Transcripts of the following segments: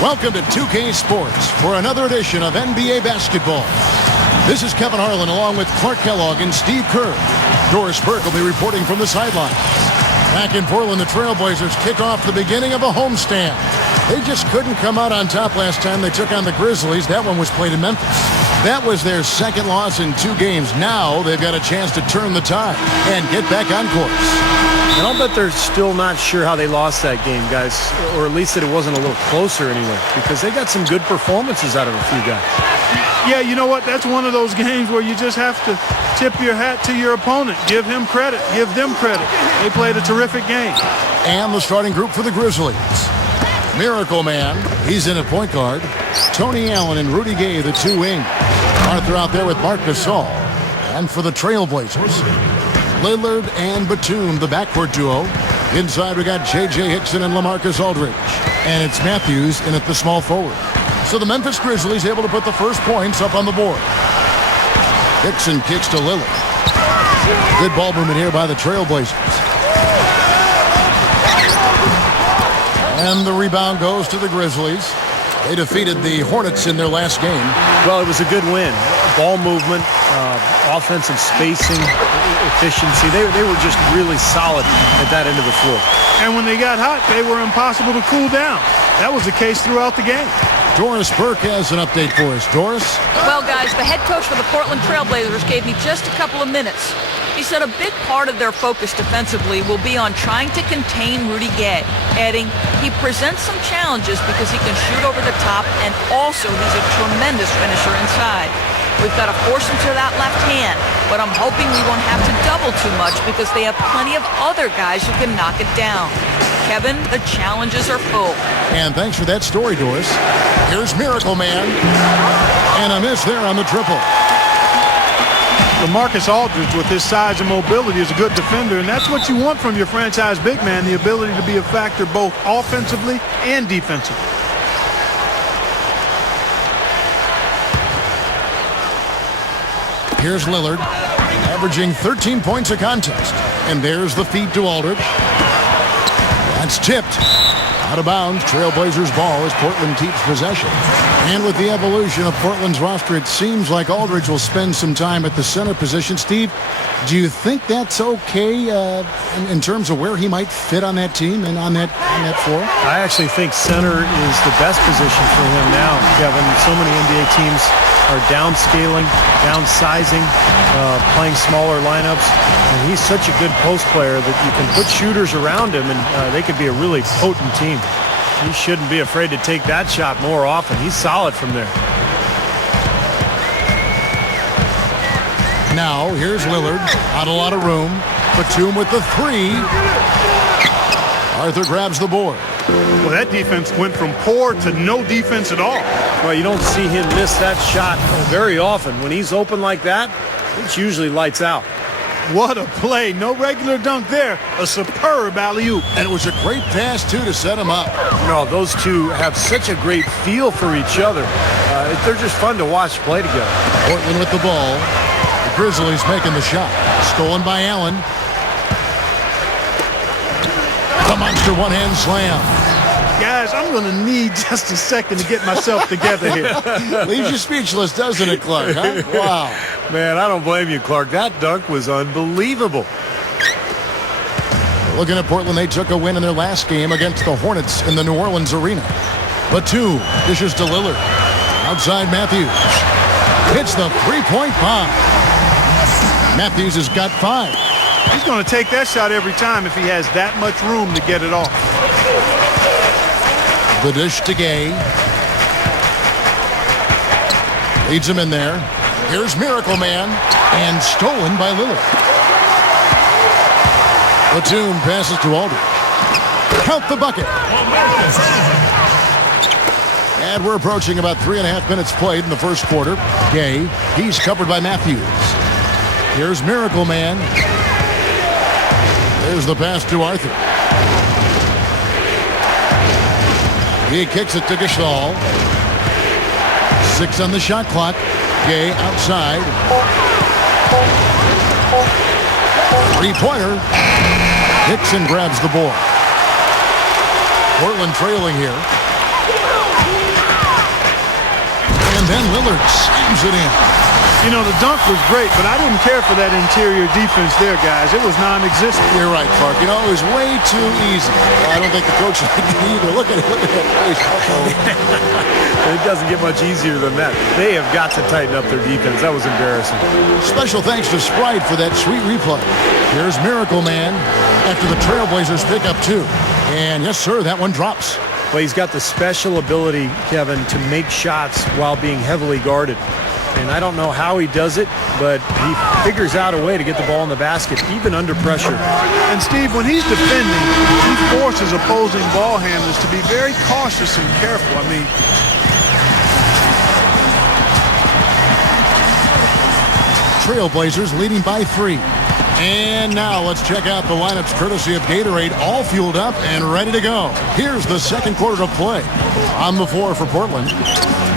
Welcome to 2K Sports for another edition of NBA basketball. This is Kevin Harlan along with Clark Kellogg and Steve Kerr. Doris Burke will be reporting from the sidelines. Back in Portland, the Trailblazers kick off the beginning of a homestand. They just couldn't come out on top last time they took on the Grizzlies. That one was played in Memphis. That was their second loss in 2 games. Now they've got a chance to turn the tide and get back on course. And I'll bet they're still not sure how they lost that game, guys, or at least that it wasn't a little closer anyway, because they got some good performances out of a few guys. Yeah, you know what? That's one of those games where you just have to tip your hat to your opponent. Give him credit. Give them credit. They played a terrific game. And the starting group for the Grizzlies. Miracle Man, he's in at point guard. Tony Allen and Rudy Gay, the 2 wing. Arthur out there with Marc Gasol. And for the Trailblazers, Lillard and Batum, the backcourt duo. Inside we got J.J. Hickson and LaMarcus Aldridge. And it's Matthews in at the small forward. So the Memphis Grizzlies able to put the first points up on the board. Hickson kicks to Lillard. Good ball movement here by the Trailblazers. And the rebound goes to the Grizzlies. They defeated the Hornets in their last game. Well, it was a good win. Ball movement, offensive spacing, efficiency. They were just really solid at that end of the floor. And when they got hot, they were impossible to cool down. That was the case throughout the game. Doris Burke has an update for us. Doris? Well, guys, the head coach for the Portland Trailblazers gave me just a couple of minutes. He said a big part of their focus defensively will be on trying to contain Rudy Gay, adding, he presents some challenges because he can shoot over the top and also he's a tremendous finisher inside. We've got to force him to that left hand, but I'm hoping we won't have to double too much because they have plenty of other guys who can knock it down. Kevin, the challenges are full. And thanks for that story, Doris. Here's Miracle Man. And a miss there on the triple. LaMarcus Aldridge, with his size and mobility, is a good defender, and that's what you want from your franchise big man, the ability to be a factor both offensively and defensively. Here's Lillard, averaging 13 points a contest. And there's the feed to Aldridge. That's tipped. Out of bounds, Trailblazers ball as Portland keeps possession. And with the evolution of Portland's roster, it seems like Aldridge will spend some time at the center position. Steve, do you think that's okay in terms of where he might fit on that team and on that floor? I actually think center is the best position for him now, Kevin. So many NBA teams are downscaling, downsizing, playing smaller lineups. And he's such a good post player that you can put shooters around him and they could be a really potent team. He shouldn't be afraid to take that shot more often. He's solid from there. Now, here's Lillard. Not a lot of room. Batum with the 3. Arthur grabs the board. Well, that defense went from poor to no defense at all. Well, you don't see him miss that shot very often. When he's open like that, it's usually lights out. What a play. No regular dunk there. A superb alley-oop. And it was a great pass, too, to set him up. You know, those two have such a great feel for each other. They're just fun to watch play together. Portland with the ball. The Grizzlies making the shot. Stolen by Allen. The monster one-hand slam. Guys, I'm going to need just a second to get myself together here. Leaves you speechless, doesn't it, Clark? Huh? Wow. Man, I don't blame you, Clark. That dunk was unbelievable. Looking at Portland, they took a win in their last game against the Hornets in the New Orleans arena. Batum dishes to Lillard. Outside Matthews. Hits the three-point bomb. Matthews has got 5. He's going to take that shot every time if he has that much room to get it off. The dish to Gay. Leads him in there. Here's Miracle Man. And stolen by Lillard. Batum passes to Aldridge. Count the bucket. And we're approaching about 3.5 minutes played in the first quarter. Gay, he's covered by Matthews. Here's Miracle Man. There's the pass to Arthur. He kicks it to Gasol. 6 on the shot clock. Gay outside. 3-pointer. Hickson grabs the board. Portland trailing here. And then Lillard slams it in. You know, the dunk was great, but I didn't care for that interior defense there, guys. It was non-existent. You're right, Clark. You know, it was way too easy. I don't think the coach liked it either. Look at it. Look at that face. It doesn't get much easier than that. They have got to tighten up their defense. That was embarrassing. Special thanks to Sprite for that sweet replay. Here's Miracle Man after the Trailblazers pick up 2. And yes, sir, that one drops. Well, he's got the special ability, Kevin, to make shots while being heavily guarded. And I don't know how he does it, but he figures out a way to get the ball in the basket, even under pressure. And, Steve, when he's defending, he forces opposing ball handlers to be very cautious and careful. I mean, Trailblazers leading by 3. And now let's check out the lineups courtesy of Gatorade, all fueled up and ready to go. Here's the second quarter of play. On the floor for Portland,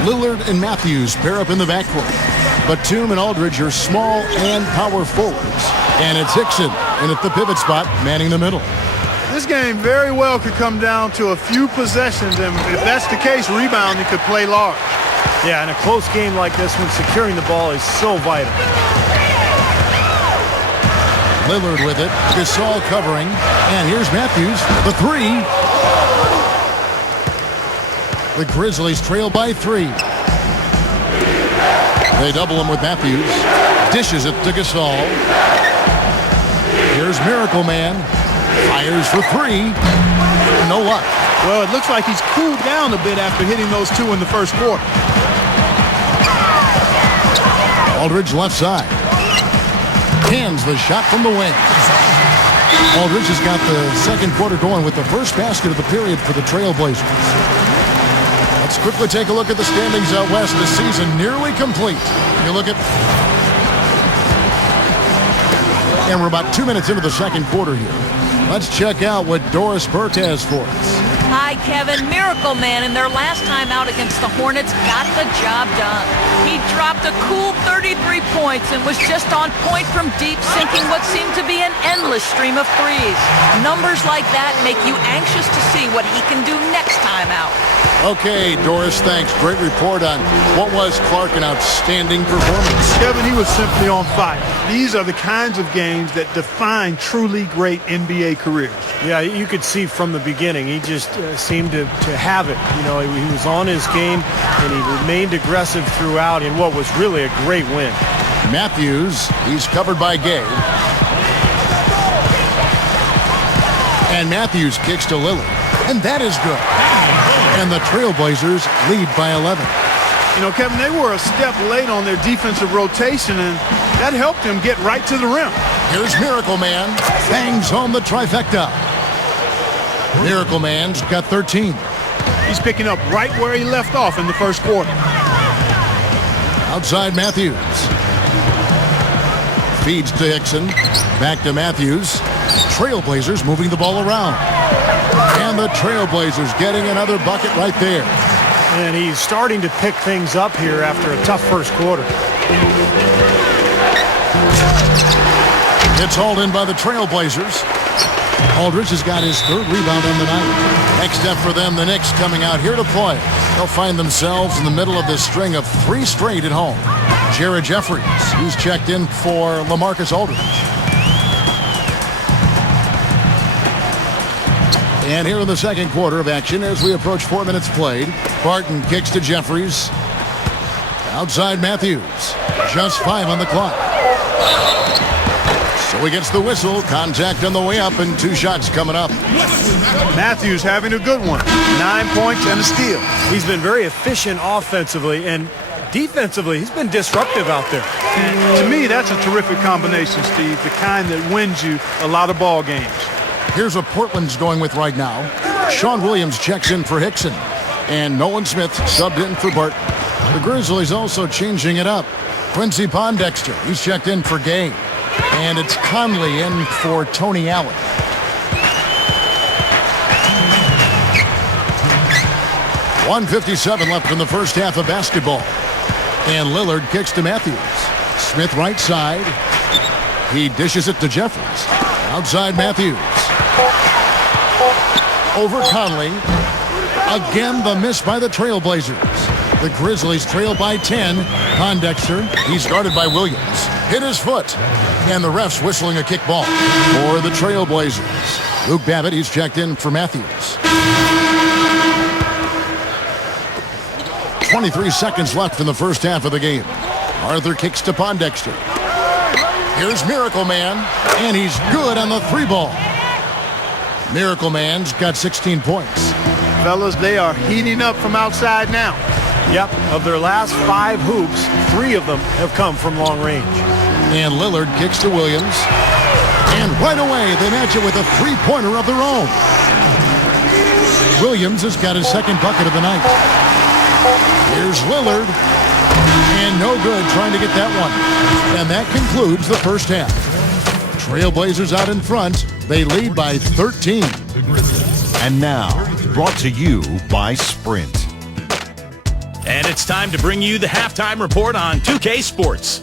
Lillard and Matthews pair up in the backcourt. Batum and Aldridge are small and power forwards. And it's Hickson in at the pivot spot, manning the middle. this game very well could come down to a few possessions, and if that's the case, rebounding could play large. Yeah, in a close game like this one, securing the ball is so vital. Lillard with it. Gasol covering. And here's Matthews. The three. The Grizzlies trail by 3. They double him with Matthews. Dishes it to Gasol. Here's Miracle Man. Fires for 3. No luck. Well, it looks like he's cooled down a bit after hitting those 2 in the first quarter. Aldridge left side. Hands the shot from the wing. Aldridge has got the second quarter going with the first basket of the period for the Trailblazers. Let's quickly take a look at the standings out west. This season nearly complete. You look at... And we're about 2 minutes into the second quarter here. Let's check out what Doris Burke has for us. Hi, Kevin. Miracle Man in their last time out against the Hornets got the job done. He dropped a cool 33 points and was just on point from deep, sinking what seemed to be an endless stream of threes. Numbers like that make you anxious to see what he can do next time out. Okay, Doris, thanks. Great report on what was, Clark, an outstanding performance. Kevin, he was simply on fire. These are the kinds of games that define truly great NBA careers. Yeah, you could see from the beginning, he just seemed to have it. You know, he was on his game, and he remained aggressive throughout in what was really a great win. Matthews, he's covered by Gay. And Matthews kicks to Lillard. And that is good. And the Trailblazers lead by 11. You know, Kevin, they were a step late on their defensive rotation, and that helped them get right to the rim. Here's Miracle Man. Bangs home the trifecta. Miracle Man's got 13. He's picking up right where he left off in the first quarter. Outside Matthews. Feeds to Hickson. Back to Matthews. Trailblazers moving the ball around. And the Trailblazers getting another bucket right there. And he's starting to pick things up here after a tough first quarter. It's hauled in by the Trailblazers. Aldridge has got his third rebound on the night. Next step for them, the Knicks coming out here to play. They'll find themselves in the middle of this string of 3 straight at home. Jared Jeffries, who's checked in for LaMarcus Aldridge. And here in the second quarter of action, as we approach 4 minutes played, Barton kicks to Jeffries. Outside Matthews. Just 5 on the clock. So he gets the whistle. Contact on the way up, and 2 shots coming up. Matthews having a good one. 9 points and a steal. He's been very efficient offensively, and defensively, he's been disruptive out there. And to me, that's a terrific combination, Steve, the kind that wins you a lot of ball games. Here's what Portland's going with right now. Sean Williams checks in for Hickson. And Nolan Smith subbed in for Barton. The Grizzlies also changing it up. Quincy Pondexter, he's checked in for Gay. And it's Conley in for Tony Allen. .157 left in the first half of basketball. And Lillard kicks to Matthews. Smith right side. He dishes it to Jeffries. Outside Matthews. Over Conley. Again, the miss by the Trailblazers. The Grizzlies trail by 10. Pondexter, he's guarded by Williams. Hit his foot. And the ref's whistling a kickball for the Trailblazers. Luke Babbitt, he's checked in for Matthews. 23 seconds left in the first half of the game. Arthur kicks to Pondexter. Here's Miracle Man, and he's good on the 3-ball. Miracle Man's got 16 points. Fellas, they are heating up from outside now. Yep, of their last 5 hoops, 3 of them have come from long range. And Lillard kicks to Williams. And right away, they match it with a 3-pointer of their own. Williams has got his second bucket of the night. Here's Lillard. And no good trying to get that one. And that concludes the first half. Trailblazers out in front. They lead by 13. And now, brought to you by Sprint. And it's time to bring you the halftime report on 2K Sports.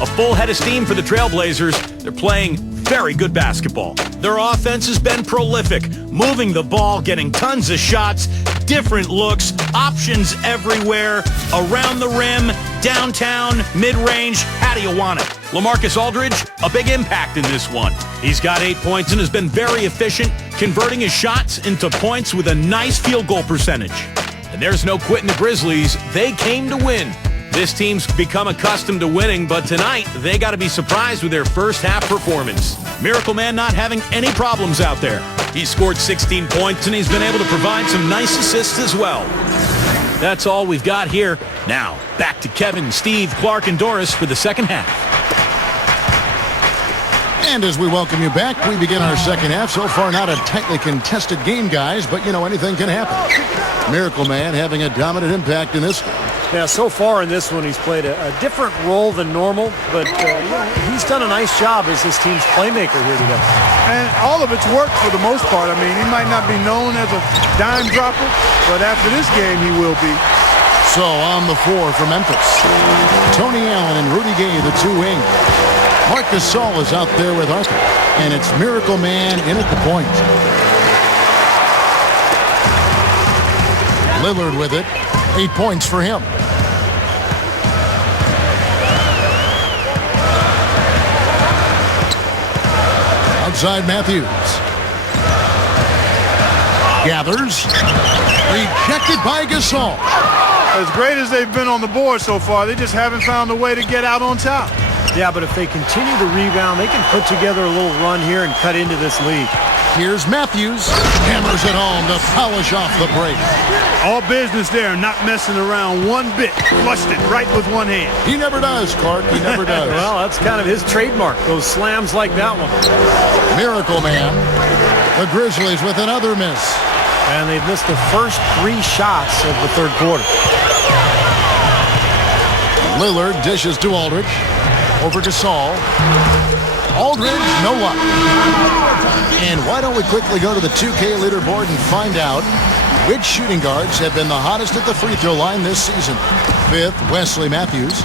A full head of steam for the Trailblazers. They're playing very good basketball. Their offense has been prolific, moving the ball, getting tons of shots, different looks, options everywhere, around the rim, downtown, mid-range. How do you want it? LaMarcus Aldridge, a big impact in this one. He's got 8 points and has been very efficient, converting his shots into points with a nice field goal percentage. And there's no quitting the Grizzlies. They came to win. This team's become accustomed to winning, but tonight they got to be surprised with their first half performance. Miracle Man not having any problems out there. He scored 16 points and he's been able to provide some nice assists as well. That's all we've got here. Now, back to Kevin, Steve, Clark, and Doris for the second half. And as we welcome you back, we begin our second half. So far, not a tightly contested game, guys, but, you know, anything can happen. Miracle Man having a dominant impact in this one. Yeah, so far in this one, he's played a different role than normal, but he's done a nice job as this team's playmaker here today. And all of it's worked for the most part. I mean, he might not be known as a dime dropper, but after this game, he will be. So on the floor for Memphis, Tony Allen and Rudy Gay, the 2 wing. Marc Gasol is out there with Arthur, and it's Miracle Man in at the point. Lillard with it. 8 points for him. Outside Matthews. Gathers. Rejected by Gasol. As great as they've been on the board so far, they just haven't found a way to get out on top. Yeah, but if they continue to rebound, they can put together a little run here and cut into this lead. Here's Matthews. Hammers it home to polish off the break. All business there, not messing around one bit. Flushed it right with one hand. He never does, Clark. He never does. Well, that's kind of his trademark, those slams like that one. Miracle Man. The Grizzlies with another miss. And they've missed the first 3 shots of the third quarter. Lillard dishes to Aldridge. Over to Saul. Aldridge, no luck. And why don't we quickly go to the 2K leaderboard and find out which shooting guards have been the hottest at the free throw line this season. 5th, Wesley Matthews.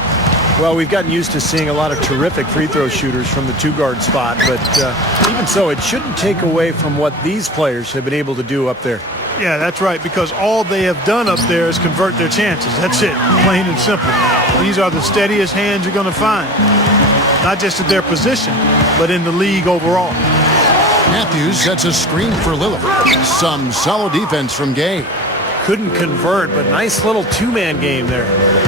Well, we've gotten used to seeing a lot of terrific free throw shooters from the 2-guard spot, but even so, it shouldn't take away from what these players have been able to do up there. Yeah, that's right, because all they have done up there is convert their chances. That's it, plain and simple. These are the steadiest hands you're going to find, not just at their position, but in the league overall. Matthews sets a screen for Lillard. Some solid defense from Gay. Couldn't convert, but nice little 2-man game there.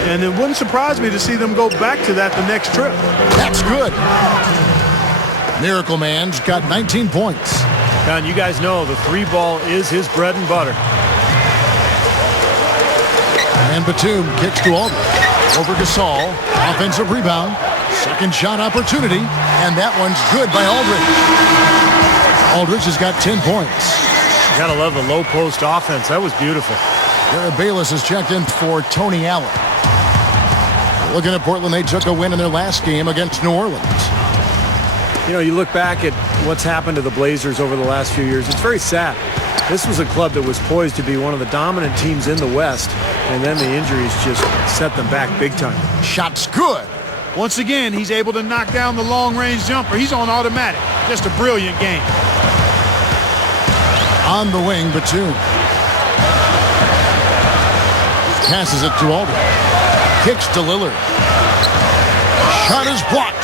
And it wouldn't surprise me to see them go back to that the next trip. That's good. Miracle Man's got 19 points. Don, you guys know the 3-ball is his bread and butter. And Batum kicks to Aldridge. Over Gasol. Offensive rebound. Second shot opportunity. And that one's good by Aldridge. Aldridge has got 10 points. Gotta love the low post offense. That was beautiful. Jared Bayless has checked in for Tony Allen. Looking at Portland, they took a win in their last game against New Orleans. You know, you look back at what's happened to the Blazers over the last few years, it's very sad. This was a club that was poised to be one of the dominant teams in the West, and then the injuries just set them back big time. Shot's good. Once again, he's able to knock down the long-range jumper. He's on automatic. Just a brilliant game. On the wing, Batum. Passes it to Aldridge. Kicks to Lillard. Shot is blocked,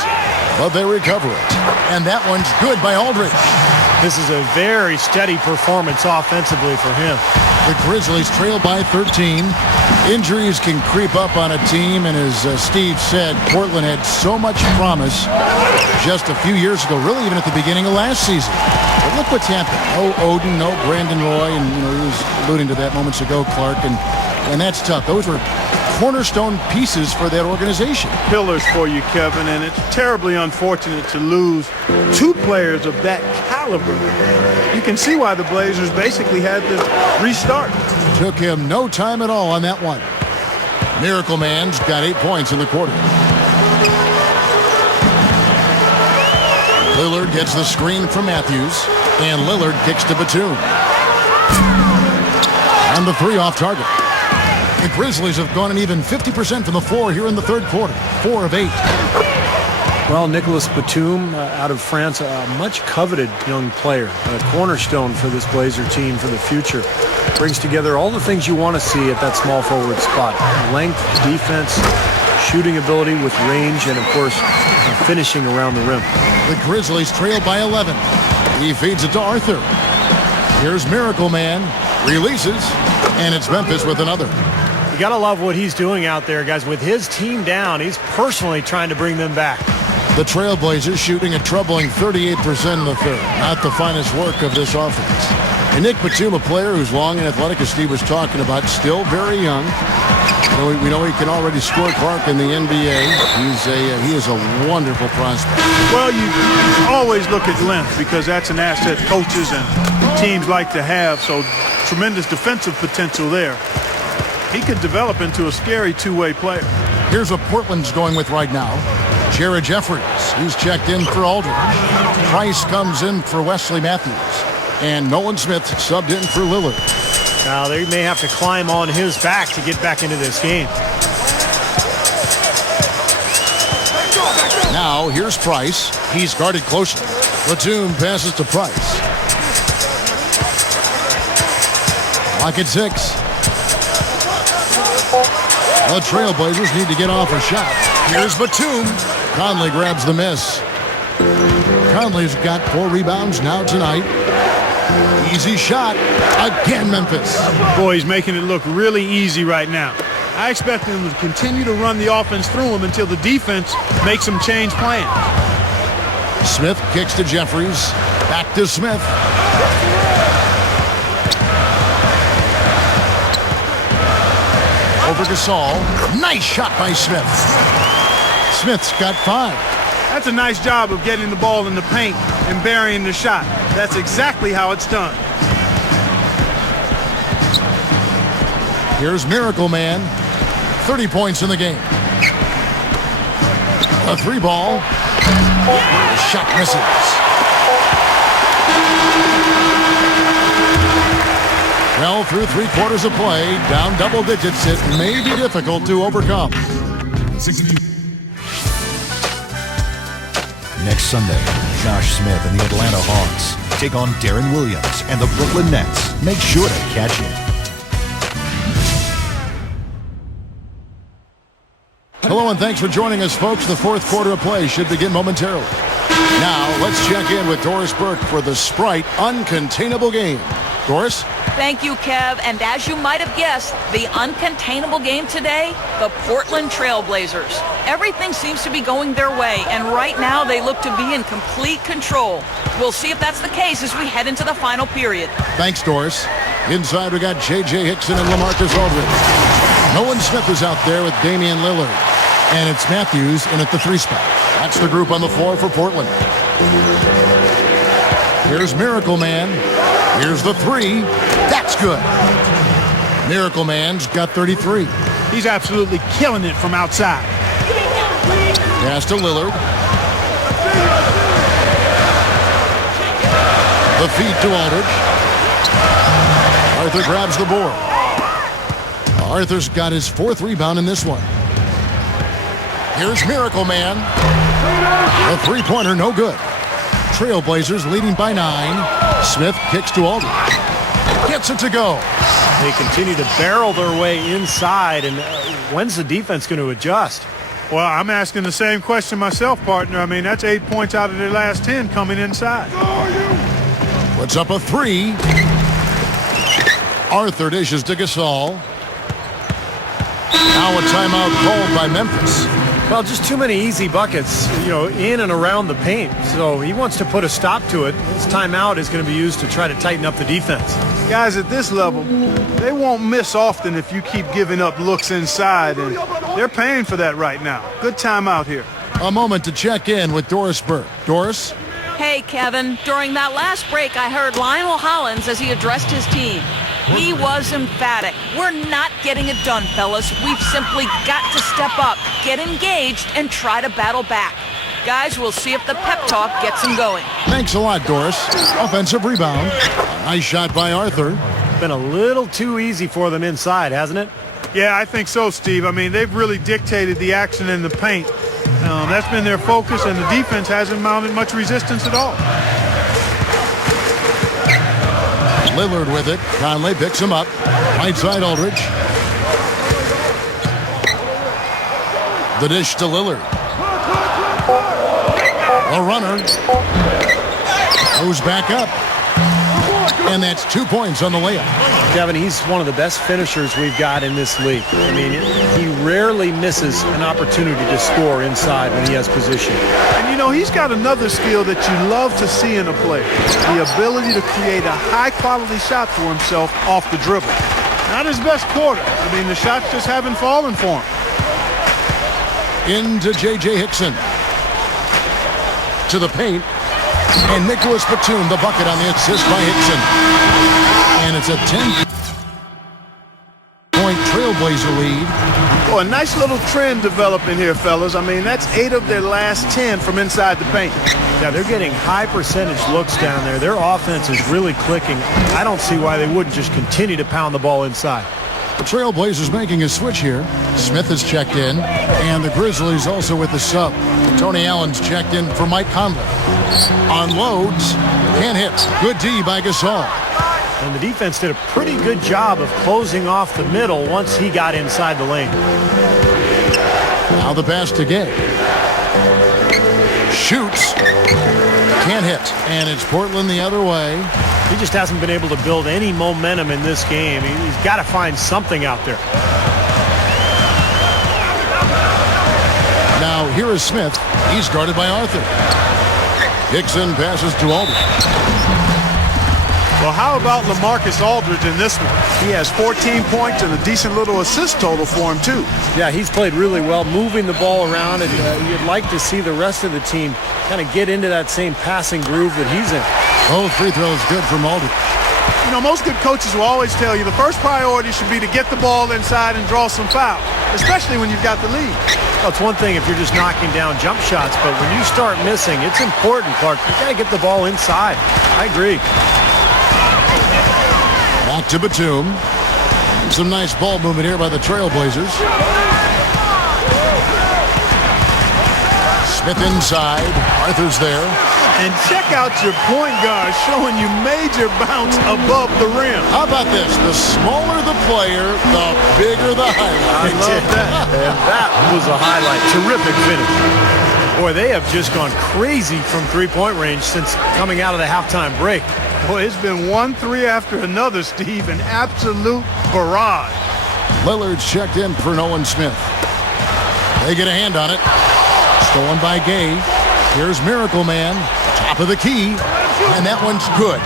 but they recover it. And that one's good by Aldridge. This is a very steady performance offensively for him. The Grizzlies trail by 13. Injuries can creep up on a team, and as Steve said, Portland had so much promise just a few years ago, really even at the beginning of last season. But look what's happened. No Odin, no Brandon Roy, and he was alluding to that moments ago, Clark, and that's tough. Those were cornerstone pieces for that organization. Pillars for you, Kevin, and it's terribly unfortunate to lose two players of that caliber. You can see why the Blazers basically had to restart. Took him no time at all on that one. Miracle Man's got 8 points in the quarter. Lillard gets the screen from Matthews, and Lillard kicks to Batum. And the three off target. The Grizzlies have gone an even 50% from the floor here in the third quarter. 4 of 8. Well, Nicolas Batum out of France, a much coveted young player, a cornerstone for this Blazer team for the future. Brings together all the things you want to see at that small forward spot. Length, defense, shooting ability with range, and of course, finishing around the rim. The Grizzlies trail by 11. He feeds it to Arthur. Here's Miracle Man. Releases, and it's Memphis with another. You got to love what he's doing out there, guys. With his team down, he's personally trying to bring them back. The Trailblazers shooting a troubling 38% in the third. Not the finest work of this offense. And Nick Batum, a player who's long and athletic, as Steve was talking about, still very young. We know he can already score, Clark, in the NBA. He is a wonderful prospect. Well, you always look at length because that's an asset coaches and teams like to have. So tremendous defensive potential there. He could develop into a scary two-way player. Here's what Portland's going with right now. Jared Jeffries, he's checked in for Aldridge. Price comes in for Wesley Matthews. And Nolan Smith subbed in for Lillard. Now, they may have to climb on his back to get back into this game. Now, here's Price. He's guarded closely. Batum passes to Price. Clock at 6. The Trailblazers need to get off a shot. Here's Batum. Conley grabs the miss. Conley's got 4 rebounds now tonight. Easy shot. Again, Memphis. Boy, he's making it look really easy right now. I expect him to continue to run the offense through him until the defense makes him change plans. Smith kicks to Jeffries. Back to Smith. Over Gasol. Nice shot by Smith. Smith's got 5. That's a nice job of getting the ball in the paint and burying the shot. That's exactly how it's done. Here's Miracle Man. 30 points in the game. A 3-ball. Shot misses. Well, through 3 quarters of play, down double digits, it may be difficult to overcome. Next Sunday, Josh Smith and the Atlanta Hawks take on Darren Williams and the Brooklyn Nets. Make sure to catch it. Hello and thanks for joining us, folks. The fourth quarter of play should begin momentarily. Now, let's check in with Doris Burke for the Sprite Uncontainable Game. Doris? Thank you, Kev. And as you might have guessed, the uncontainable game today, the Portland Trailblazers. Everything seems to be going their way, and right now they look to be in complete control. We'll see if that's the case as we head into the final period. Thanks, Doris. Inside, we got J.J. Hickson and LaMarcus Aldridge. Nolan Smith is out there with Damian Lillard. And it's Matthews in at the 3 spot. That's the group on the floor for Portland. Here's Miracle Man. Here's the 3. That's good. Miracle Man's got 33. He's absolutely killing it from outside. Pass to Lillard. The feed to Aldridge. Arthur grabs the board. Arthur's got his 4th rebound in this one. Here's Miracle Man. The 3-pointer, no good. Trailblazers leading by 9. Smith kicks to Aldridge. Gets it to go. They continue to barrel their way inside, and when's the defense going to adjust? Well, I'm asking the same question myself, partner. I mean, that's 8 points out of their last 10 coming inside. Puts up a 3. Arthur dishes to Gasol. Now a timeout called by Memphis. Well, just too many easy buckets, in and around the paint. So he wants to put a stop to it. This timeout is going to be used to try to tighten up the defense. Guys at this level, they won't miss often if you keep giving up looks inside, and they're paying for that right now. Good timeout here. A moment to check in with Doris Burke. Doris? Hey, Kevin. During that last break, I heard Lionel Hollins as he addressed his team. He was emphatic. We're not getting it done, fellas. We've simply got to step up, get engaged, and try to battle back. Guys, we'll see if the pep talk gets them going. Thanks a lot, Doris. Offensive rebound. Nice shot by Arthur. Been a little too easy for them inside, hasn't it? Yeah, I think so, Steve. I mean, they've really dictated the action in the paint. That's been their focus, and the defense hasn't mounted much resistance at all. Lillard with it. Conley picks him up. Right side Aldridge. The dish to Lillard. A runner. Goes back up. And that's 2 points on the layup. Kevin, he's one of the best finishers we've got in this league. I mean, he rarely misses an opportunity to score inside when he has position. And, he's got another skill that you love to see in a player. The ability to create a high-quality shot for himself off the dribble. Not his best quarter. I mean, the shots just haven't fallen for him. Into J.J. Hickson. To the paint. And Nicholas Batum, the bucket on the assist by Hickson. And it's a 10-point Trailblazer lead. Oh, a nice little trend developing here, fellas. I mean, that's 8 of their last 10 from inside the paint. Yeah, they're getting high percentage looks down there. Their offense is really clicking. I don't see why they wouldn't just continue to pound the ball inside. The Trailblazers making a switch here. Smith has checked in, and the Grizzlies also with the sub. Tony Allen's checked in for Mike Conley. Unloads, can't hit. Good D by Gasol. And the defense did a pretty good job of closing off the middle once he got inside the lane. Now the pass to Gay. Shoots, can't hit. And it's Portland the other way. He just hasn't been able to build any momentum in this game. He's got to find something out there. Now here is Smith. He's guarded by Arthur. Hickson passes to Aldridge. Well, how about LaMarcus Aldridge in this one? He has 14 points and a decent little assist total for him, too. Yeah, he's played really well, moving the ball around, and you'd like to see the rest of the team kind of get into that same passing groove that he's in. Both free throws good from Aldridge. Most good coaches will always tell you the first priority should be to get the ball inside and draw some fouls, especially when you've got the lead. Well, it's one thing if you're just knocking down jump shots, but when you start missing, it's important, Clark. You got to get the ball inside. I agree. Back to Batum. Some nice ball movement here by the Trailblazers. Smith inside. Arthur's there. And check out your point guard showing you major bounce above the rim. How about this? The smaller the player, the bigger the highlight. I love that. And that was a highlight. Terrific finish. Boy, they have just gone crazy from three-point range since coming out of the halftime break. Boy, it's been 1 3 after another, Steve. An absolute barrage. Lillard's checked in for Nolan Smith. They get a hand on it. Stolen by Gay. Here's Miracle Man. Top of the key. And that one's good.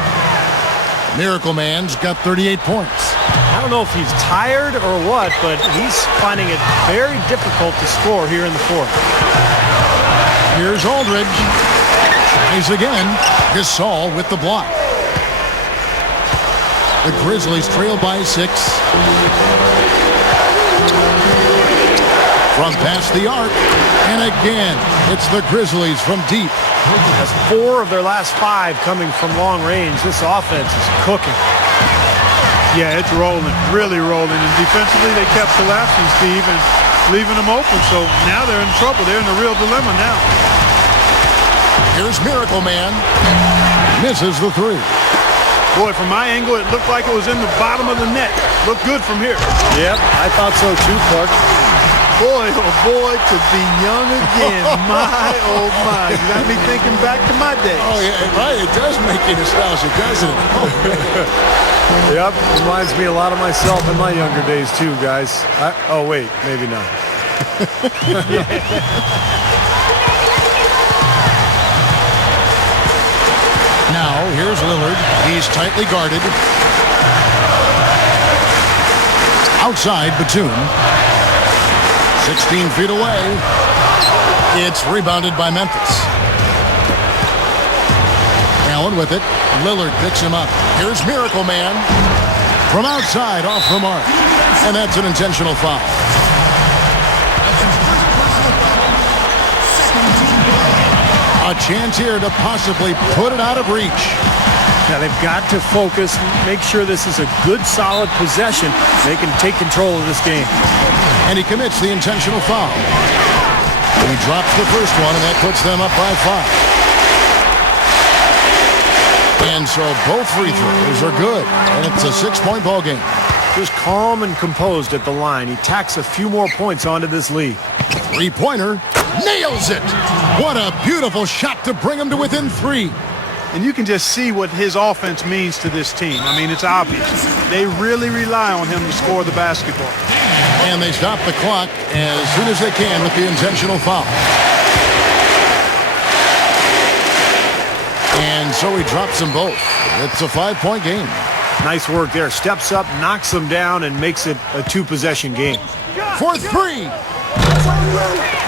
Miracle Man's got 38 points. I don't know if he's tired or what, but he's finding it very difficult to score here in the fourth. Here's Aldridge. Tries again. Gasol with the block. The Grizzlies trail by 6. From past the arc. And again, it's the Grizzlies from deep. That's 4 of their last 5 coming from long range. This offense is cooking. Yeah, it's rolling, really rolling. And defensively, they kept collapsing, Steve, and leaving them open. So now they're in trouble. They're in a real dilemma now. Here's Miracle Man. Misses the 3. Boy, from my angle, it looked like it was in the bottom of the net. Looked good from here. Yep, I thought so too, Clark. Boy, oh boy, to be young again. My, oh my. You got me thinking back to my days. Oh, yeah, right. It does make you nostalgic, doesn't it? Oh, man. Yep, reminds me a lot of myself in my younger days too, guys. Oh, wait, maybe not. Now, here's Lillard. He's tightly guarded. Outside, Batum. 16 feet away. It's rebounded by Memphis. Allen with it. Lillard picks him up. Here's Miracle Man. From outside, off the mark. And that's an intentional foul. A chance here to possibly put it out of reach. Now they've got to focus, make sure this is a good, solid possession. They can take control of this game. And he commits the intentional foul. He drops the first one, and that puts them up by 5. And so both free throws are good, and it's a 6-point ball game. Just calm and composed at the line. He tacks a few more points onto this lead. Three-pointer, nails it. What a beautiful shot to bring him to within 3. And you can just see what his offense means to this team. I mean, it's obvious. They really rely on him to score the basketball. And they stop the clock as soon as they can with the intentional foul. And so he drops them both. It's a 5-point game. Nice work there. Steps up, knocks them down, and makes it a 2-possession game. For 3.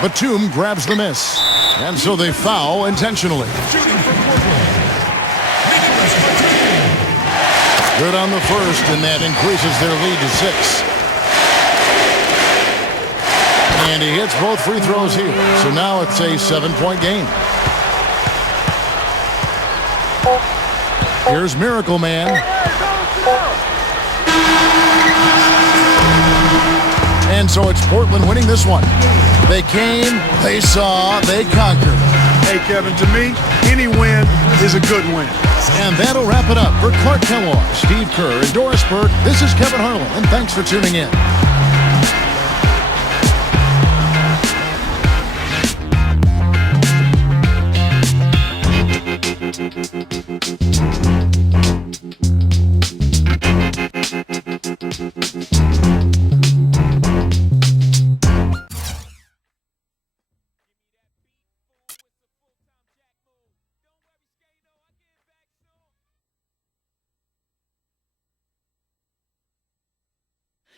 Batum grabs the miss. And so they foul intentionally. Good on the first, and that increases their lead to 6. And he hits both free throws here. So now it's a 7-point game. Here's Miracle Man. And so it's Portland winning this one. They came, they saw, they conquered. Hey, Kevin, to me, any win is a good win. And that'll wrap it up for Clark Kellogg, Steve Kerr, and Doris Burke. This is Kevin Harlan, and thanks for tuning in.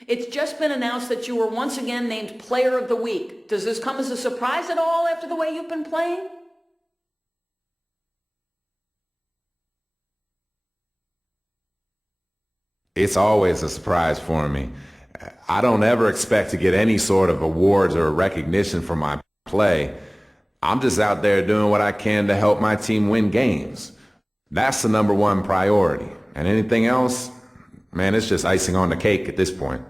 It's just been announced that you were once again named Player of the Week. Does this come as a surprise at all after the way you've been playing? It's always a surprise for me. I don't ever expect to get any sort of awards or recognition for my play. I'm just out there doing what I can to help my team win games. That's the #1 priority. And anything else, man, it's just icing on the cake at this point.